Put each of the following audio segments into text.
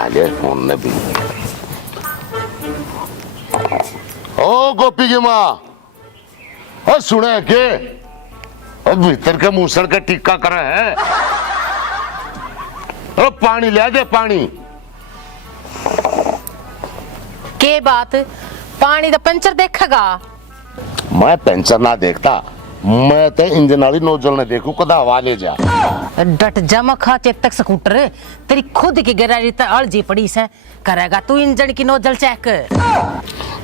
उठा ले फोन ने भी। ओ गोपी की माँ, और सुने के अब भीतर के मूसर के टिक्का करे है। और पानी ले दे, पानी। के बात, पानी तो पंचर देखेगा। मैं पंचर ना देखता, मैं तो इंजन वाली नोजल ने देखू कदा हवा ले जा। डट जमा खा चेतक स्कूटर, तेरी खुद की गैराज तो अलझी पड़ी से, करेगा तू इंजन की नोजल चेक।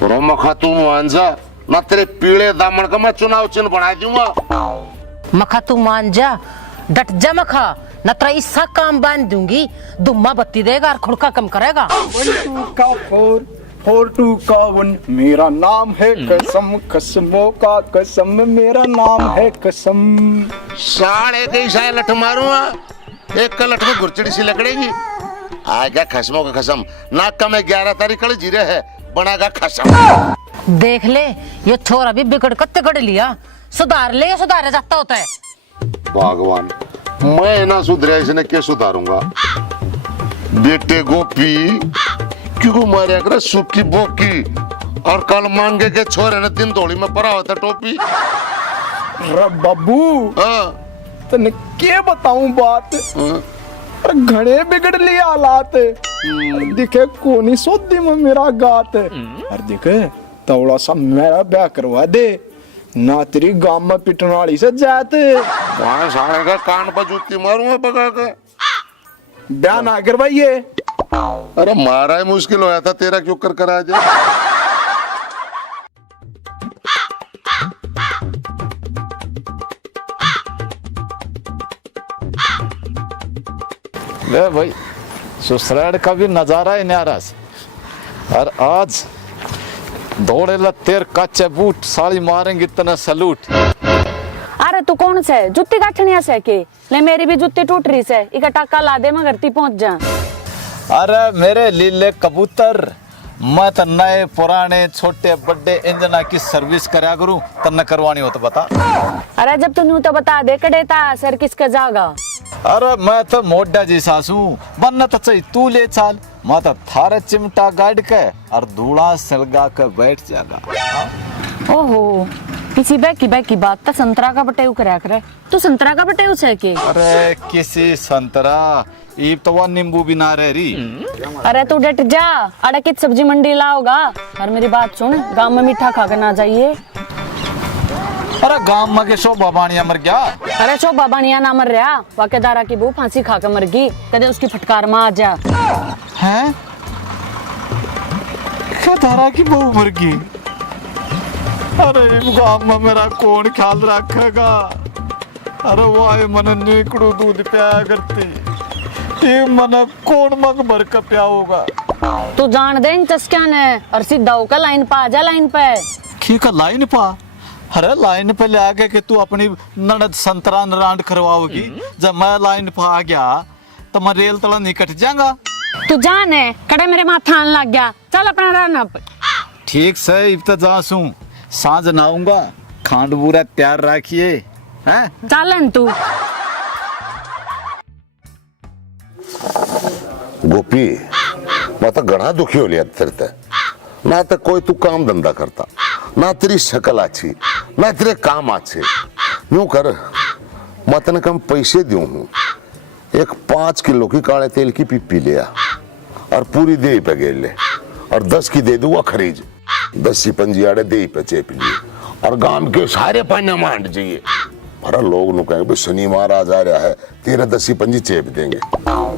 मखा तू मान जा, ना तेरे पीले दामन का मैं चुनाव चिन्ह बना दूंगा। मखा तू मान जा, डट जा मखा, न तेरा इसका काम बांध दूंगी। दुम्मा बत्ती देगा और खुड़का कम करेगा। 1 2 का 4 4 2 का 1, मेरा नाम है कसम, कसमों का कसम, मेरा नाम है कसम। साढ़े कई साल लठ मारूंगा, एक का लठ में गुरचड़ी सी लकड़ेगी। आ गया खसमों का कसम, नाक का मैं 11 तारीख कल जीरे है, बनागा खसम। देख ले, ये छोरा भी बिगड़ कत्ते गड़ लिया, सुधार ले, ये सुधारा जाता होता है। भगवान, मैं ना सुधरे इसने क्या सुधारूंगा। बेटे गोपी क्यों मारे कर सूखी बोकी, और कल मांगे के छोरे ने दिन धोली में परा होता टोपी। अरे बाबू, तने क्या बताऊं बात। अरे घड़े बिगड़ लिए हालात, दिखे कोनी सोदी में मेरा गात। अरे दिखे तवड़ा सा मेरा ब्याह करवा दे, ना तेरी गांव में पिटने वाली से जाते। वहां साले का कान पर जूती मारूंगा पका के। ब्याह ना करवाइए। अरे मारा ही मुश्किल होया था, तेरा क्यों कर करा जा। ले भाई, ससुराल का भी नजारा ही न्यारा से। और आज दौड़े ला तेर कच्चे बूट, साड़ी मारेंगे इतना सलूट। अरे तू कौन से जुत्ती गाठनिया से के ले, मेरी भी जुत्ती टूट रही से, इका टाका ला दे, मैं घरती पहुंच जा। अरे मेरे लीले कबूतर, मैं तो नए पुराने छोटे बड़े इंजना की सर्विस करा करूं, तन्ने करवानी हो तो बता। अरे जब तू न्यू तो बता दे, कडेता सर किसका जागा। अरे मैं तो मोटा जी सासू बनना तो चाहिए, तू ले चाल, मैं तो थारे चिमटा गाड़ के और धूड़ा सलगा के बैठ जागा। ओहो, किसी बैक की बात तो संतरा का बटेऊ करा करे, तू संतरा का बटेऊ से के। अरे किसी संतरा, ईब तो वह नींबू भी ना रह रही। अरे तू डट जा, अरे कित सब्जी मंडी लाओगा। और मेरी बात सुन, गांव में मीठा खा कर ना जाइए। अरे गांव में के शोभा बाणिया मर गया। अरे शोभा बाणिया ना मर रहा, वाकेदारा की बहू फांसी खा कर मर गई, कदे उसकी फटकार में आ जा। हैं? दारा की बहू मर गई। अरे इस गांव में मेरा कौन ख्याल रखेगा। अरे वाह मन नीकड़ू दूध पिया करती, ये मन कौन मग भर कर पिया होगा। तू जान दे इन चस्क्या ने, और सीधा होकर लाइन पे आ जा। लाइन पे की का लाइन पा। अरे लाइन पे ले आके कि तू अपनी ननद संतरा नरांड करवाओगी। जब मैं लाइन पे आ गया तो मैं रेल तला नहीं कट जाऊंगा। तू जान है, कड़े मेरे माथा आने लग गया, चल अपना रहना। ठीक से इब्तदा सू, सांझ नाऊंगा, खांड बूरा तैयार रखिए। हैं? चलन तू। गोपी, मैं तो घना दुखी हो लिया तेरे ते। ना तो कोई तू काम धंधा करता, ना तेरी शक्ल अच्छी, ना तेरे काम अच्छे। यूं कर, मैं तने कम पैसे दूं हूं, एक 5 किलो की काले तेल की पीपी ले आ, और पूरी देही पे गेल ले, और 10 की दे दूंगा खरीज। 10 पंजी आड़े देही पे चेप लिए, और गांव के सारे पानी मांड जाइए। भरा लोग नु कहेंगे भाई शनि महाराज आ रहा है, तेरे 10 पंजी चेप देंगे।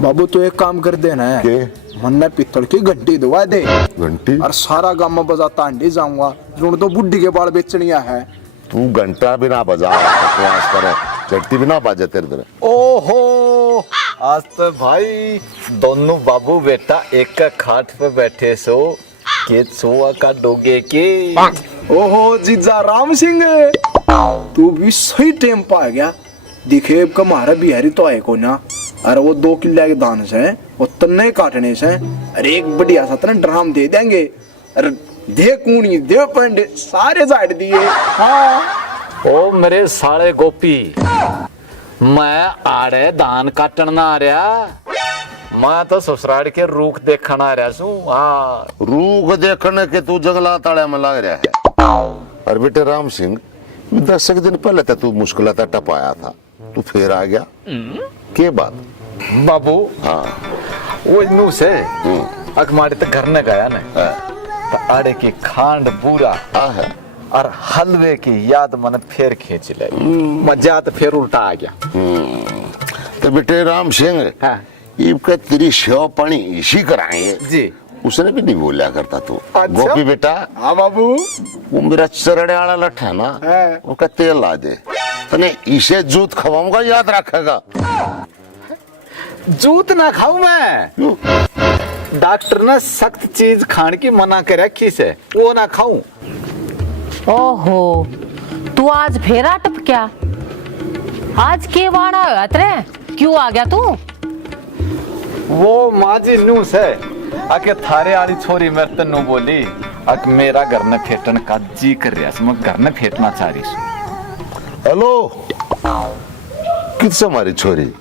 बाबू तो एक काम कर देना है के? मन में पित्तल की घंटी दवा दे, घंटी? और सारा गांव में बजाता अंडी जाऊंगा। रुण तो बुढ़ी के बाल बेचनिया है। तू घंटा भी ना बजा, बकवास करे, चट्टी भी ना बाजे तेरे तरह। ओहो, आज तो भाई दोनों बाबू बेटा एक खाट पे बैठे सो के सोआ का डोगे के। ओहो जीजा राम सिंह, तू भी सही टाइम पे आ गया। दिखे का मारा बिहारी तो आए को ना, अरे वो 2 किले के दान से, वो तन्ने काटने से, अरे एक बढ़िया सा तना ड्राम दे देंगे। अरे दे कूनी दे पंडे सारे जाट दिए। हाँ ओ मेरे साले गोपी, मैं आड़े दान काटन ना आ रहा, मैं तो ससुराल के रूख देखना आ रहा छू। हाँ रूख देखने के तू जंगला ताड़े में लग रहा है। और बेटे राम सिंह 10 दिन पहले तक तू मुश्किल टपाया था, तू फिर आ गया, के बात? बाबू हाँ वो नू से अखमाड़ी तक घर न गया ना, तो आड़े की खांड बूरा है और हलवे की याद मन फिर खींच ले, मजा तो फिर उल्टा आ गया। तो बेटे राम सिंह, हाँ। इनका तेरी सेवा पानी इसी कराएंगे जी। उसने भी नहीं बोला करता तू। अच्छा? गोपी बेटा, हाँ बाबू। वो मेरा चरड़े वाला लठ है ना, है। उसका तेल ला दे, तने इसे जूत खवाऊंगा, याद रखेगा। जूत ना खाऊं मैं, क्यों? डॉक्टर ने सख्त चीज खाने की मना कर रखी से, वो ना खाऊं। ओहो, तू आज फेर टप क्या? आज के वाड़ा होया तेरे? क्यों आ गया तू? वो माजी नू से आके थारे आली छोरी मेरे ते नू बोली, अक मेरा घर न फेटन का जी कर रहा, मैं घर न फेटना चाह रही हूँ। हेलो, किससे हमारी छोरी?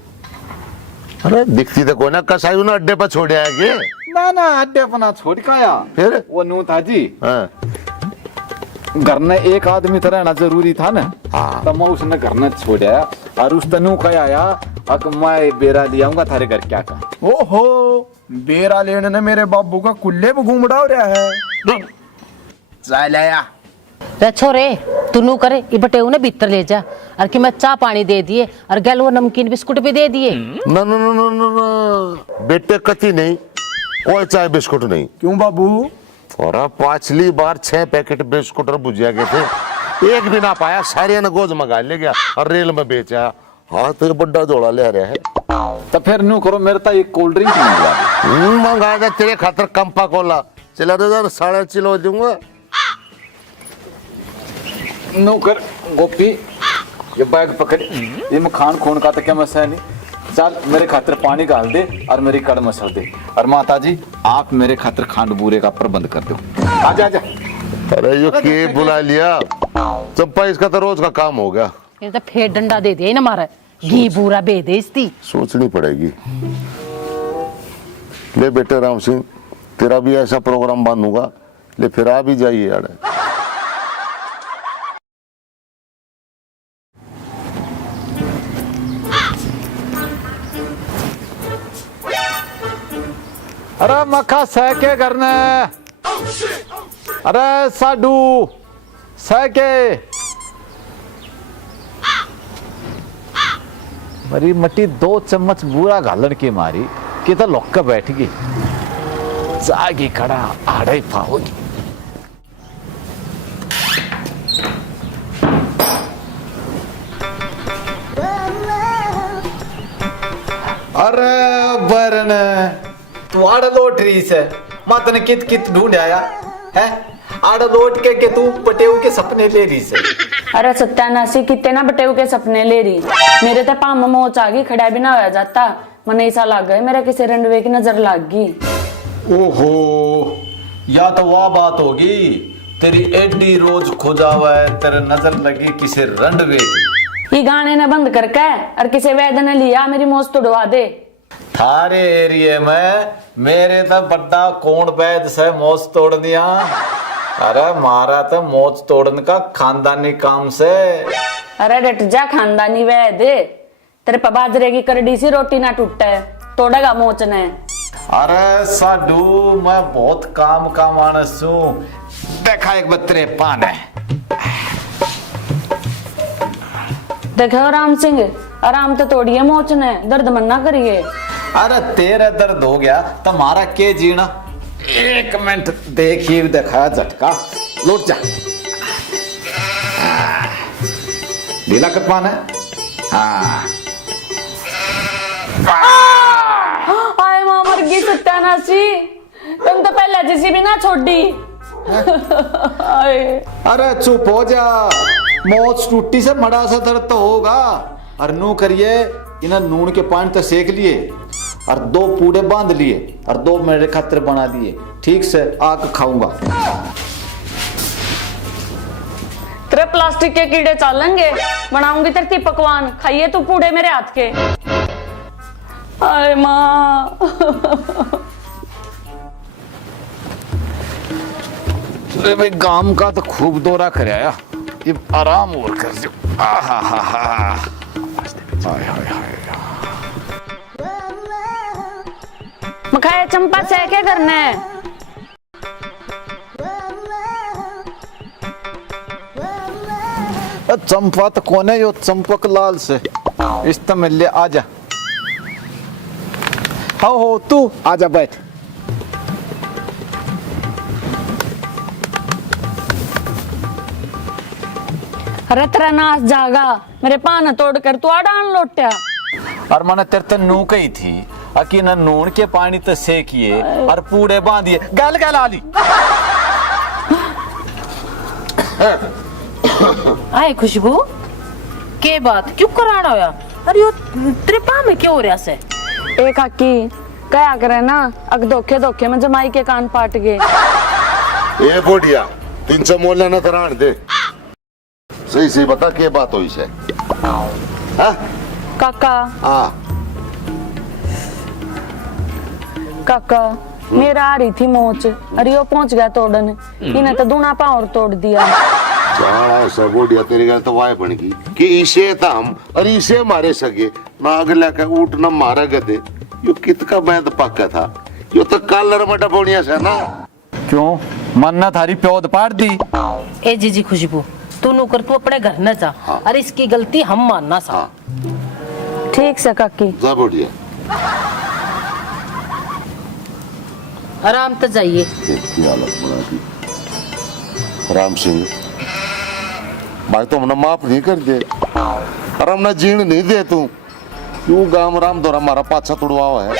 अरे दिखती तो कोई ना, कसाई ना अड्डे पर छोड़ आया के? ना ना अड्डे अपना छोड़ का आया। फिर? वो नू था जी, हाँ। घर ने एक आदमी तो रहना जरूरी था ना, हाँ। तो मैं उसने घर न छोड़ा और उस तनु कह आया, अक मैं बेरा ले आऊंगा थारे घर क्या का। ओहो, बेरा लेने ने मेरे बाबू का कुल्ले पे घूम रहा है। चाय लाया। रे छोरे, तू नू करे ई बटेऊ ने भीतर ले जा, और कि मैं चाह पानी दे दिए और गैल वो नमकीन बिस्कुट भी दे दिए। ना ना ना ना ना ना, बेटे कति नहीं, कोई चाय बिस्कुट नहीं। क्यों बाबू? और पिछली बार 6 पैकेट बिस्कुट और भुजिया के थे, एक भी ना पाया, सारे ने गोज मंगा ले गया और रेल में बेचा। हाँ तो बड़ा जोड़ा ले रहा है। तो फिर नू करो, मेरे ता एक कोल्ड ड्रिंक मंगाया था तेरे खातर कंपा कोला, चला 3.5 किलो दूंगा। नू कर गोपी, ये बैग पकड़, ये मैं खान खून का तो क्या मसला नहीं, चल मेरे खातिर पानी डाल दे और मेरी कड़ मसल दे, और माता जी आप मेरे खातिर खांड बूरे का प्रबंध कर दो। आजा आजा। अरे यो के बुला लिया चंपा, इसका तो रोज का काम हो गया। ये तो फेर डंडा दे दिया ना मारा, घी पूरा बे दे इसती। सोचनी पड़ेगी। ले बेटे राम सिंह, तेरा भी ऐसा प्रोग्राम बांधूंगा, ले फिर आ भी जाइए यार। अरे मखा सह के करने, अरे साडू सह के, मरी मटी 2 चम्मच बूरा घालन की मारी कि तो लोक बैठ गई, जागी खड़ा आड़े पाओगी। अरे बरन तू आड़ लौट रही से, मैं तने कित कित ढूंढ आया है, आड़ लौट के तू पटेऊ के सपने ले रही से। अरे सत्यानाशी कितने ना बटेऊ के सपने ले रही, मेरे तो पाम मोच आ गई, खड़ा भी ना होया जाता, मन ऐसा लग गया मेरा किसी रंडवे की नजर लग गई। ओहो, या तो वह बात होगी, तेरी एडी रोज खोजावा है, तेरे नजर लगी किसी रंडवे की। ये गाने ने बंद करके और किसी वैद्य ने लिया मेरी मोच तोड़वा दे। थारे एरिया में मेरे तो बड़ा कौन वैद से मोच तोड़ दिया। अरे मारा तो मोच तोड़ने का खानदानी काम से। अरे डट जा खानदानी वैद्य, तेरे पे बाजरे की करड़ी सी रोटी ना टूटे, तोड़ेगा मोच ने। अरे साडू मैं बहुत काम का मानस हूँ, देखा एक बतरे पान है। देखो राम सिंह, आराम तो तोड़िए मोच ने, दर्द मन्ना करिए। अरे तेरा दर्द हो गया तुम्हारा के जीना, 1 मिनट देखिए, दिखाया झटका, लौट जा। ढीला कर पान है। हाँ आए मां मर गई सत्यानाशी, तुम तो पहले जिसी भी ना छोड़ी। अरे चुप हो जा, मोच टूटी से मड़ा सा दर्द तो होगा। और नू करिए, इन्हें नून के पानी तो सेक लिए और 2 पूड़े बांध लिए और 2 मेरे खातिर बना दिए, ठीक से आग खाऊंगा। तेरे प्लास्टिक के कीड़े चलेंगे, बनाऊंगी तेरे पकवान, खाइए तू पूड़े मेरे हाथ के। आए माँ। अरे भाई गांव का तो खूब दौरा कर आया, ये आराम और कर दो। आहा हा हा हाय हाय हाय। मखाया चंपा से क्या करना है? चंपा तो कौन है यो? चंपक लाल से इस तो मिल लिया। आजा हो तू आजा बैठ। अरे तेरा नाच जागा, मेरे पान तोड़ कर तू आडान लौटया। और मैंने तेरे तो नू कही थी अकी न नून के पानी तो सेकिए और पूड़े बांधिए। गल गल आली आए खुशबू के बात क्यों कराड़ा होया? अरे यो तेरे पा में क्यों हो रहा से? ए काकी क्या करे ना, अग धोखे धोखे में जमाई के कान पाट गए। ए बोडिया 300 मोल ना तराण दे। सही सही बता के बात हुई से। हाँ काका हाँ काका मेरा आ रही थी मोच, अरे वो पहुंच गया तोड़न, इन्हें तो दूना पाँव और तोड़ दिया। ऐसा बोडिया तेरी गल तो वाय बन गई कि इसे तो हम और इसे मारे सके ना अगला का ऊट न मारा गए। यो कित का बैंद पक्का था, यो तो कलर मटा बोनिया से ना। क्यों मन्ना थारी प्योद पाट दी? ए जीजी खुशबू तू नौकर तू अपने घर न जा। हाँ। अरे इसकी गलती हम मानना सा। हाँ ठीक से काकी जा बोडिया आराम तो जाइए। इतनी हालत बना दी। राम सिंह भाई तो हमने माफ नहीं कर दे और हमने जीण नहीं दे तू क्यों गांव राम दौरा हमारा पाछा तुड़वा हुआ है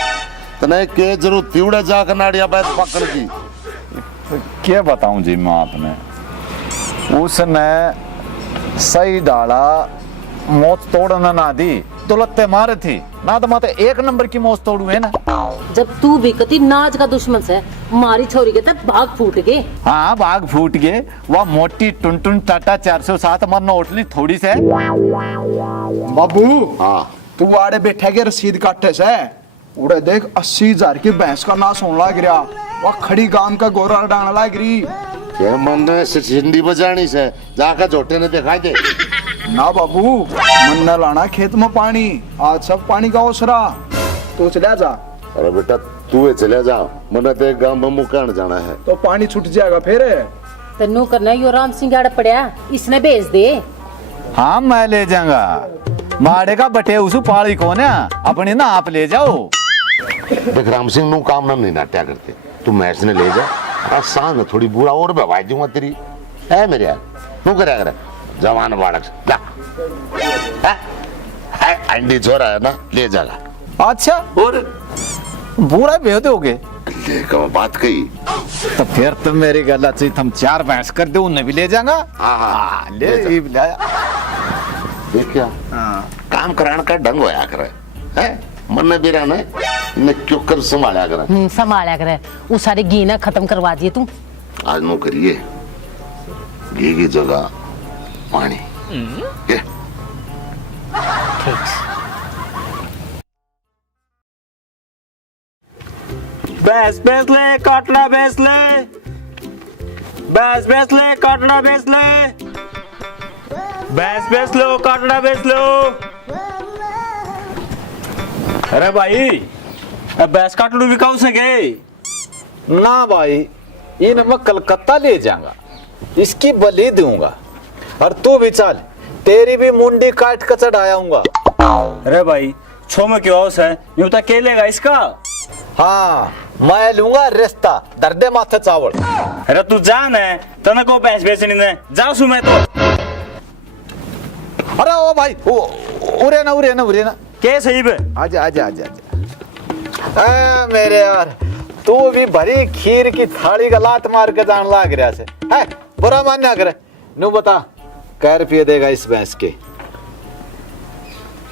तने के जरूर तीवड़े जाकर नाड़िया बैठ पकड़ की। क्या बताऊं जी मैं आपने, उसने सही डाला मौत तोड़ना ना दी, दौलते मारे थी ना तो माते एक नंबर की मौत तोड़ू है ना। जब तू भी कती नाज का दुश्मन से मारी छोरी के तब भाग फूट गए। हाँ भाग फूट गए। वह मोटी टुन टाटा 407 मरना ओटली थोड़ी से। बाबू हाँ तू आड़े बैठे के रसीद काटे से उड़े देख 80,000 की भैंस का नाश होने लग रहा, वह खड़ी गान का गोरा डालने लग रही। क्या मन ने सिंडी बजानी से जाकर झोटे ने दिखाई दे। ना बाबू मन न लाना खेत में पानी, आज सब पानी का ओसरा। तू चला जा। अरे बेटा तू चले जा, मन तो एक गांव में मुकान जाना है तो पानी छूट जाएगा फिर। तेनू करना यो राम सिंह आड़ पड़या, इसने भेज दे। हाँ मैं ले जाऊंगा, माड़े का बटे उसु पाड़ी कौन है अपने ना आप ले जाओ। देख राम सिंह नु काम ना नहीं नाट्या करते, तू मैच ने ले जा और सांग थोड़ी बुरा और बवाई दूंगा तेरी है मेरे यार। तू करे कर जवान बालक जा है अंडी छोरा है ना ले जागा। अच्छा और बुरा भेज दोगे ले का बात कही तो फिर तुम मेरी गल अच्छी तुम 4 भैंस कर दो उन्हें भी ले जाऊंगा। हाँ हाँ ले ये भी लाया। देख क्या काम कराने का ढंग होया करे है मन ने बिरा ने ने क्यों कर संभाला करे। संभाला करे वो सारी गीना खत्म करवा दिए तू। आज नो करिए घी की जगह पानी ये भैंस बेच ले, काटना बेच ले, भैंस बेच ले, काटना बेच ले, भैंस बेच लो, काटना बेच लो। अरे भाई अब भैंस काटलू भी कौन से गए? ना भाई ये मैं कलकत्ता ले जाऊंगा, इसकी बलि दूंगा और तू भी चल, तेरी भी मुंडी काट कर चढ़ाऊंगा। अरे भाई छो में क्यों है, यूं तो केलेगा इसका। हाँ मैं लूंगा रिश्ता दर्दे माथे चावल। अरे तू जान है तने को भैंस बेचनी ने जाओ सु मैं तो। अरे ओ भाई ओ उरे ना के सही बे आजा आजा आजा आजा। मेरे यार तू भी भरी खीर की थाली का लात मार के जान लाग रहा से है, बुरा मान्या करे। नु बता कै रुपये देगा इस भैंस के?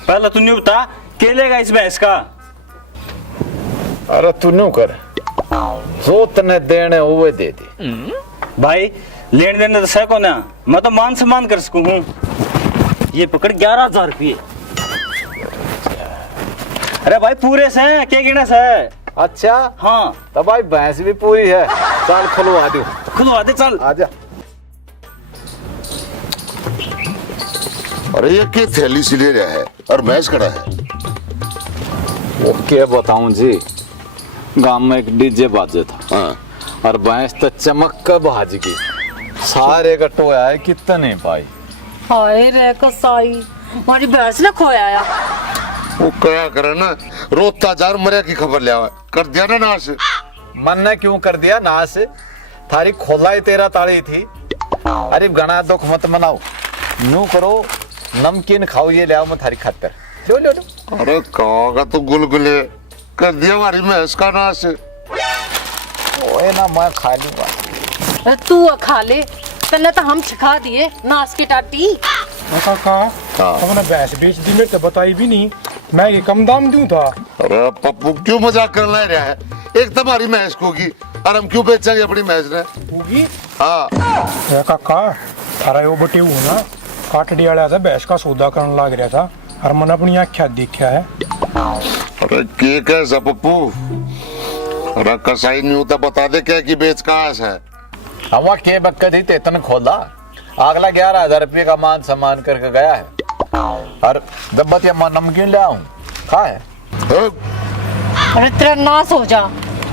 पहले तू नहीं बता केलेगा इस भैंस का। अरे तू नु कर जो तने देने हुए दे दे। भाई लेन देने तो सह को ना, मैं तो मान सम्मान कर सकूं हूँ। ये पकड़ 11,000 रुपये। अरे भाई पूरे से क्या गिनस है? अच्छा हाँ तो भाई भैंस भी पूरी है, चल खुलवा दो। खुलवा दे चल। आजा। अरे ये क्या थैली सी ले रहा है और मैच खड़ा है? वो क्या बताऊं जी, गांव में एक डीजे बाजे था। हाँ और भैंस तो चमक कर भाज गई, सारे का टोया है कितना नहीं पाई। हाय रे कसाई, हमारी भैंस ने खोया या। वो क्या करे ना, रोता जार मरिया की खबर ले आवा, कर दिया ना नाश। मन ने क्यों कर दिया नाश, थारी खोलाई तेरा ताड़ी थी। अरे घना दुख मत मनाओ, यूं करो नमकीन खाओ, ये ले आओ मैं थारी खातर। लो लो लो। अरे कहोगा तो गुलगुले, कर दिया हमारी भैंस का नाश। ओए ना मैं खा लूंगा। अरे तू खा ले, तन्ने तो हम सिखा दिए नाश की टाटी। काका अपना भैंस बेच दी, मेरे तो बताई भी नहीं, मैं ये कम दाम दूं था। अरे पप्पू क्यों मजाक कर रहा है? एक तुम्हारी भैंस को होगी और हम क्यों बेचेंगे अपनी भैंस ने? होगी हाँ काका, थारा वो बटे हुआ ना काटड़ी वाला था, भैंस का सौदा करने लग रहा था और मन अपनी आँखें देखा है। अरे के कैसा पप्पू? अरे कसाई नहीं होता बता दे क्या की बेच कहाँ है? हम के बक्का थी तेतन खोला, अगला 11,000 रुपये का मान सम्मान करके गया है। और दब्बत या नमकीन ले आऊं खा है। अरे तेरा नाश हो जा,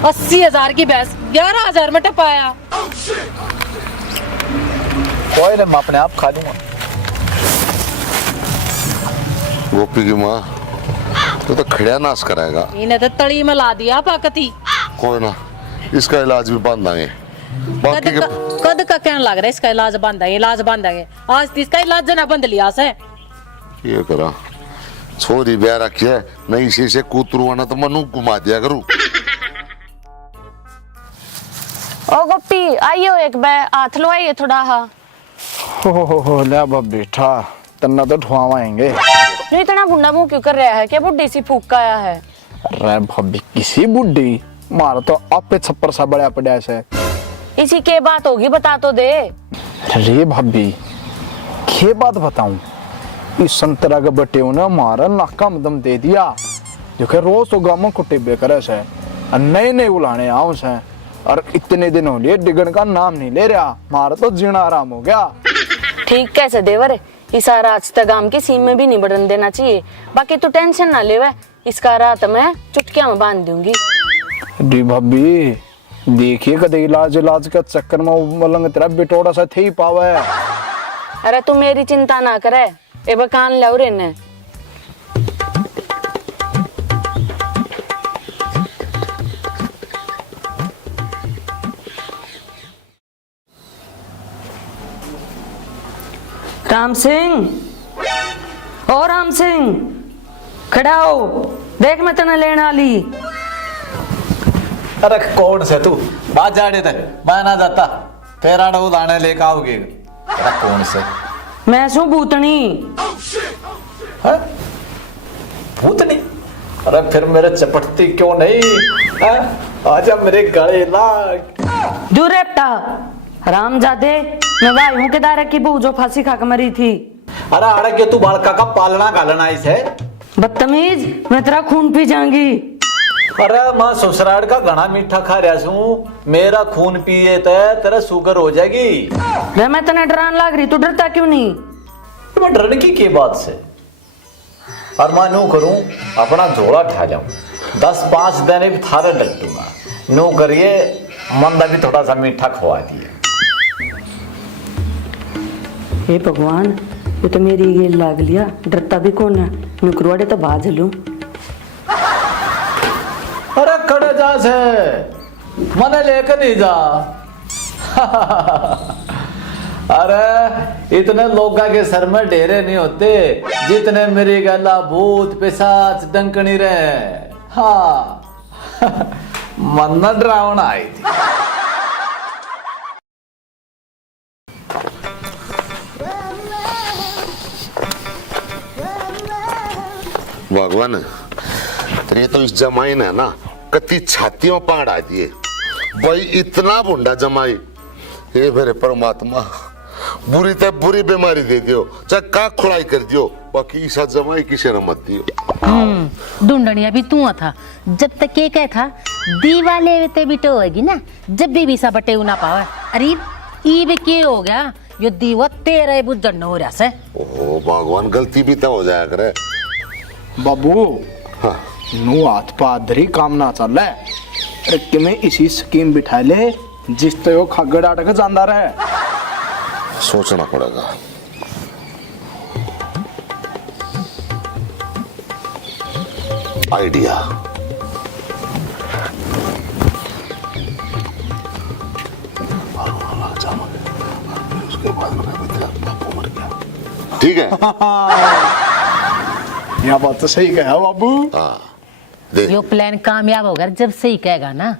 80,000 की भैंस 11,000 में टपाया। कोई नहीं, मैं अपने आप खा लूंगा। गोपी की माँ तो खड़िया नाश कराएगा। इन्हें तो तली में ला दिया पाकती। कोई ना, इसका इलाज भी बांध देंगे। बाकी के कद का कहने लग रहा है इसका इलाज बांधेंगे, इलाज बांधेंगे। आज तो इसका इलाज जना बंद लिया से। ये करा, छोरी ब्याह रखी है, नहीं शीशे कूतरू आना तो मनु घुमा दिया करूं। ओ गोपी आइयो एक बे हाथ लो, आइए थोड़ा। हाँ हो ले अब बेटा, तन्ना तो ढुआवाएंगे। नहीं इतना बुढ़ा मुंह क्यों कर रहा है, क्या बुढ़ी सी फूक का आया है? अरे भाभी किसी बुढ़ी, मारा तो आप पे छप्पर सा बड़ा पड़ा है। इसी के बात होगी, बता तो दे। अरे भाभी के बात बताऊं, इस संतरा के बटे ने मारा नाका में दम दे दिया। देखो रोज तो गाँव में कुट्टे बेकर से, नए नए उलाने आओ से, और इतने दिन हो लिए डिगन का नाम नहीं ले रहा। मारा तो जीना आराम हो गया। ठीक कैसे देवर, इसा रात तक गांव की सीम में भी नहीं बढ़न देना चाहिए। बाकी तू टेंशन ना ले, इसका रात मैं चुटकिया में बांध दूंगी। डी भाभी देखिए कदे इलाज के चक्कर में मलंग तेरा बिटोड़ा सा थे ही पावा है। अरे तू मेरी चिंता ना करे, ए बकान लो रे ने। राम सिंह, ओ राम सिंह खड़ा हो, देख मैं तेने लेने वाली। अरे कौन से तू बात जाने थे, मैं ना जाता तेरा डो लाने लेकर आओगे। अरे कौन से? मैं सू भूतनी। है? भूतनी? अरे फिर मेरे चपटती क्यों नहीं है? आजा मेरे गले लाग। दूर रेपटा राम जादे, मैं भाई हूँ केदार की बहू जो फांसी खा के मरी थी। अरे आड़े के तू बालका का पालना गालना इसे। बदतमीज, मैं तेरा खून पी जाऊंगी। अरे माँ ससुराल का घना मीठा खा रहा हूँ, मेरा खून पिए तो तेरा शुगर हो जाएगी। रे मैं तेने डरान लाग रही, तू डरता क्यों नहीं? मैं डरने की बात से? और मैं नू करूं अपना झोला ठा जाऊं, 10-5 दिन भी थारे डटूंगा। नू करिए मंदा भी थोड़ा सा मीठा खवा दिए। हे भगवान, ये तो मेरी गेल लाग लिया, डरता भी कौन है? नुकरवाड़े तो बाज लूं। अरे खड़े जा से, मने लेकर नहीं जा। अरे इतने लोगा के सर में डेरे नहीं होते जितने मेरी गला भूत पिशाच डंकनी रहे। हाँ मन डरावना आई थी। भगवान तेरी तो इस जमाई ने ना कति छातियों पाड़ा दिए भाई, इतना बुंडा जमाई। हे मेरे परमात्मा, बुरी ते बुरी बीमारी दे दियो, चाहे का खुड़ाई कर दियो, बाकी ईसा जमाई किसी ने मत दियो। ढूंढनिया भी तू था जब तक के कह था दीवाले ते बिटो होगी ना जब भी सा बटे ना पावे अरे ई भी के हो गया यो दीवा तेरे बुझन हो रहा से ओ भगवान गलती भी तो हो जाया करे बाबू हाँ। नु हाथ पादरी काम ना चल रहा है कि मैं इसी स्कीम बिठा ले जिस तो खगड़ अटक जाता रहे सोचना पड़ेगा आइडिया उसके बाद बापू मर गया ठीक है यह बात तो सही कहा बाबू हाँ देख यो प्लान कामयाब होगा जब सही कहेगा ना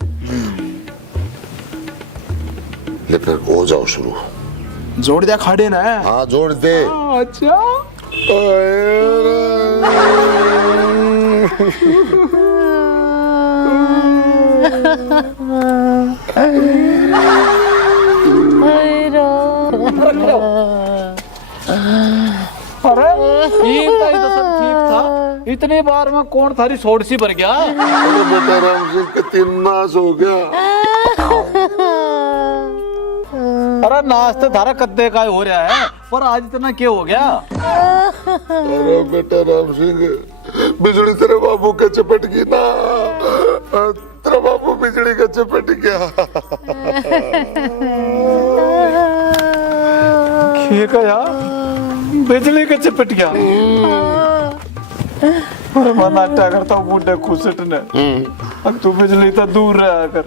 ले फिर हो जाओ शुरू जोड़ दिया खाड़े ना हाँ जोड़ दे अच्छा अरे ये तो सब ठीक था इतनी बार में कौन थारी सोड सी भर गया अरे बेटा राम सिंह के 3 नाश हो गया अरे नाच तो थारा कद्दे का हो रहा है पर आज इतना क्या हो गया अरे बेटा राम सिंह बिजली तेरे बाबू के चपट गई ना तेरा बाबू बिजली का चपट गया ठीक है यार बिजली का चपट गया अरे मैं नाटा करता हूँ बूढ़े खुसट ने अब तू बिजली तो दूर रहा कर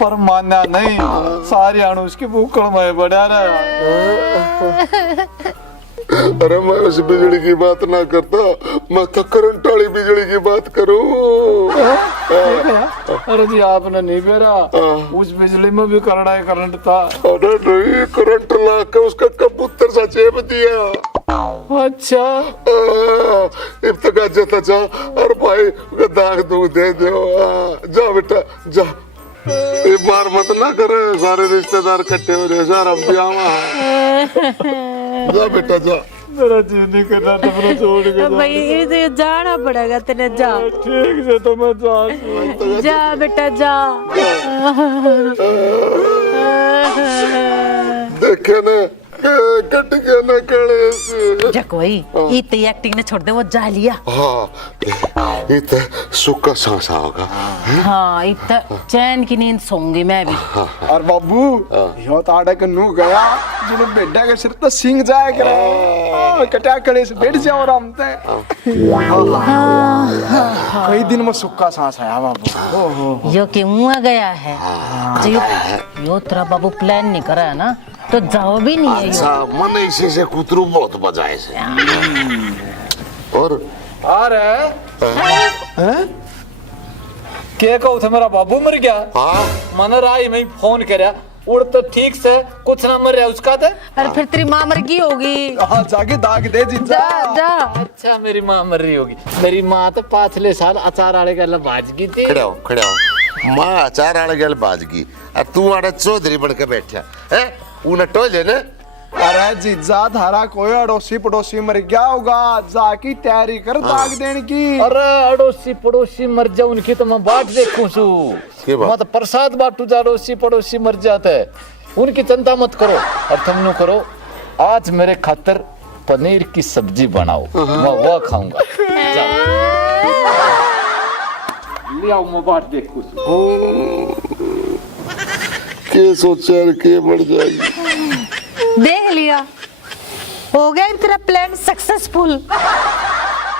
पर माना नहीं सारी आणु उसकी भूखड़ में बढ़ा रहा अरे मैं उस बिजली की बात ना करता मैं तो करंट वाली बिजली की बात करूं अरे जी आपने नहीं बेरा उस बिजली में भी करंट था अरे नहीं करंट ला के उसका कबूतर सा चेप दिया अच्छा अब तक जता जा और भाई उसका दाग दूध दे दो जा बेटा जा ये बार मत ना करे सारे रिश्तेदार इकट्ठे हो रहे सारा ब्याह जा बेटा जा मेरा जी नहीं करना तो मेरा छोड़ के भाई ये जाना पड़ेगा तेरे जा ठीक से तो मैं जा जा बेटा जा देखे ना कट गया ना कड़े से जा कोई इतनी एक्टिंग ने छोड़ दे वो जा लिया हाँ इतना सुक्का सांसा होगा हाँ इतना चैन की नींद सोऊंगी मैं भी और बाबू यो ताड़ा के नू गया जिन्हों बेटा के सिर तो सिंग जाए करे कटा कड़े से बैठ जाओ आराम से कई दिन में सुक्का सांस आया बाबू यो के मुआ गया है जो यो तेरा बाबू प्लान नहीं करा है ना तो जाओ भी नहीं है अच्छा मन ऐसे से कुतरू बहुत बजाए से और अरे क्या कहू थे मेरा बाबू मर गया हाँ मन राई में फोन करया उड़ तो ठीक से कुछ ना मर रहा उसका थे अरे फिर तेरी माँ मर गई होगी हाँ जाके दाग दे जीजा जा जा अच्छा मेरी माँ मर रही होगी मेरी माँ तो पाछले साल अचार आड़े का भाज गई थी खड़े हो माँ अचार आने गल बाजगी और तू आड़े चौधरी बन के बैठा है उन्हें टोले ने अरे जीजा धारा कोई अड़ोसी पड़ोसी मर गया होगा जाकी तैयारी कर दाग देने की अरे अड़ोसी पड़ोसी मर जाए उनकी तो मैं बाट देखूं सू के बात? मैं तो प्रसाद बाटू जा अड़ोसी पड़ोसी मर जाते है उनकी चिंता मत करो और तुम नो करो आज मेरे खातर पनीर की सब्जी बनाओ मैं वो खाऊंगा ले आओ मैं बाट देखूं के सोचा के बढ़ जाएगी देख लिया हो गया तेरा प्लान सक्सेसफुल